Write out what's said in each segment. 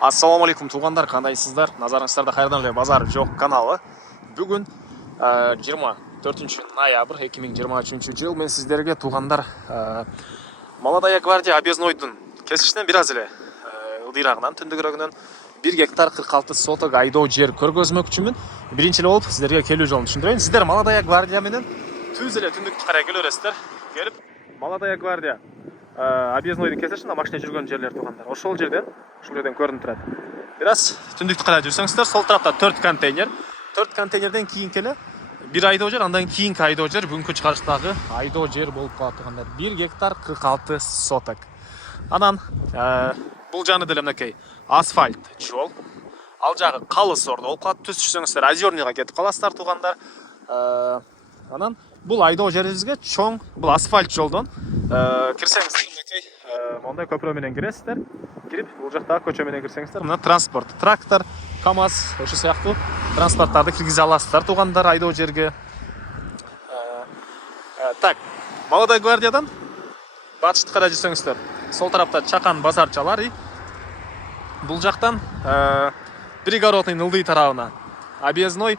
Ассаламу алейкум туғандар, қандайсыздар? Назарыңыздарда қайырдан эле базар жоқ каналы. Бүгін 24 ноябрь 2023 жыл мен сіздерге туғандар Молодая гвардия объезднойдун кесишинен бир аз эле ылдыйрагынан түндүгүрөгүнөн 1 гектар 46 соток айдоо жер көргөзмөкчүмүн. Биринчи эле болуп сіздерге келүү жолун түшүндүрөйүн. Сиздер Молодая гвардия менен түз эле түндүктү карай келе бересиздер. Келип Молодая гвардия объезднойдун кесишинде машина жүргөн жерлер туғандар. Ошол жерден көрүнүп турат. Бир аз түндүктү карай жүрсөңүздөр, сол тарапта 4 контейнер. 4 контейнерден кийинки эле бир айдоо жер, андан кийинки айдоо жер бүгүнкү чыгарыштагы айдоо жер болуп калат туғандар. 1 гектар 46 соток. Анан бул жаны деле мынакей асфальт жол. Ал жагы калыс ордо болуп калат. Түз түшсөңүздөр Озерныйга кетип каласыздар туғандар. Анан бул айдоо жерибизге чоң бул асфальт жолдон кирсеңиздер мынакей мондай көпүрө менен киресиздер. Кирип бул жактагы көчө менен кирсеңиздер, мына транспорт, трактор, КАМАЗ, ошол сыяктуу транспорттарды киргизе аласыздар туғандар айдоо жерге. Так, Молодая гвардиядан батышты карай жүрсөңүздөр, сол тарапта Чакан базарчалар, бул жактан Пригородный ылдый тарабына объездной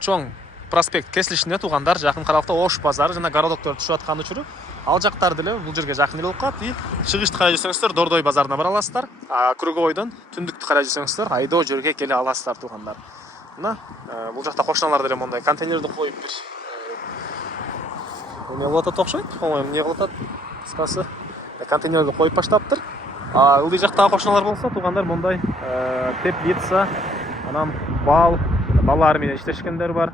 чоң проспект кесилишине туғандар, жакын каралыкта Ош базары жана городоктор түшүп аткан учуру ал жактар деле бул жерге жакын эле болуп калат. Чыгышты карай жүрсөңүздөр Дордой базарына бара аласыздар. Круговойдон түндүктү карай жүрсөңүздөр айдоо жерге келе аласыздар туғандар. Мына бул жакта кошуналар деле мондай контейнерди коюп бир эмне болуп атат окшойт. По-моему, эмне кылып атат? Кыскасы контейнерди коюп баштаптыр. Ылдый жактагы кошуналар болсо туғандар мондай теплица, анан балар менен иштешкендер бар.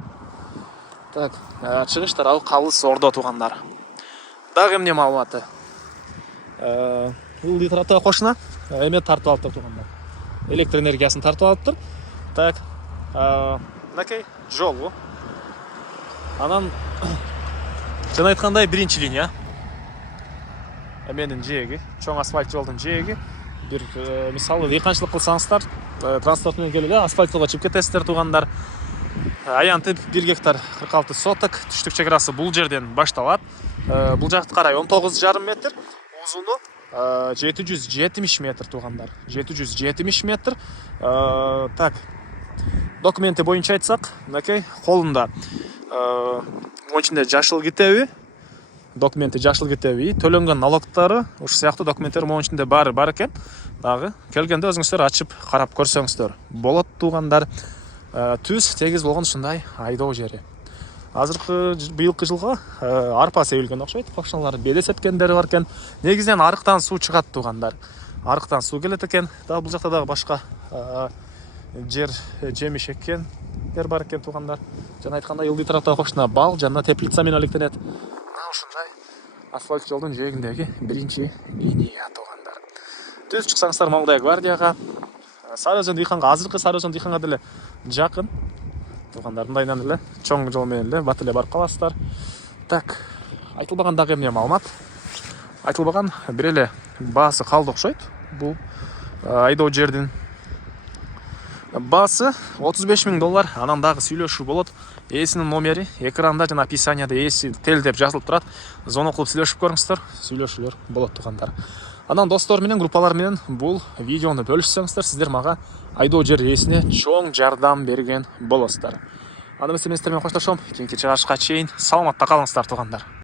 Так, чыгыш тарабы калыс ордо туғандар. Дагы эмне маалыматы? Ылдый тараптагы кошуна эме тартып алыптыр туғандар. Электр энергиясын тартып алыптыр. Так, мынакей жолу. Анан жана айткандай биринчи линия. Эменин жээги, чоң асфальт жолдун жээги. Бир мисалы дыйканчылык кылсаңыздар, транспорт менен келип эле асфальт жолго чыгып кетесиздер туғандар. Аянтып 1 гектар 46 соток түштүк чекарасы бул жерден башталат. Бул жакты карай 19,5 метр, узуну 770 метр туғандар. 770 метр. Так, документи боюнча айтсак, мынакей колунда монун ичинде жашыл китеби, документи жашыл китеби, төлөнгөн налогдору, ушул сыяктуу документтер монун ичинде бар экен. Дагы келгенде өзүңүздөр ачып карап көрсөңүздөр болот туғандар. Түз тегиз болгон ушундай айдоо жери. Азыркы быйылкы жылга арпа себилген окшойт. Кошуналар беле сепкендери бар экен. Негизинен арыктан суу чыгат туғандар. Арыктан суу келет экен. Дагы бул жакта дагы башка жер жемиш эккендер бар экен туғандар. Жана айткандай ылдый тараптагы кошуна бал жана теплица менен алектенет. Мына ушундай асфальт жолдун жээгиндеги биринчи линия туғандар. Түз чыксаңыздар Молодая гвардияга, Сары Өзөн дыйканга, азыркы Сары Өзөн дыйканга деле жакын туғандар, мындайдан эле чоң жол менен эле бат эле барып каласыздар. Так, айтылбаган дагы эмне маалымат? Айтылбаган бир эле баасы калды окшойт. Бул айдоо жердин баасы $35,000. Анан дагы сүйлөшүү болот. Ээсинин номери экранда жана описанияда ээси тел деп жазылып турат. Звонок кылып сүйлөшүп көрүңүздөр. Сүйлөшүүлөр болот туғандар. Анан достор менен, группалар менен бул видеону бөлүшсөңүздөр, сиздер мага айдоо жер ээсине чоң жардам берген болосуздар. Анда эмесе мен сиздер менен коштошом. Кийинки чыгарышка чейин саламатта калыңыздар туғандар.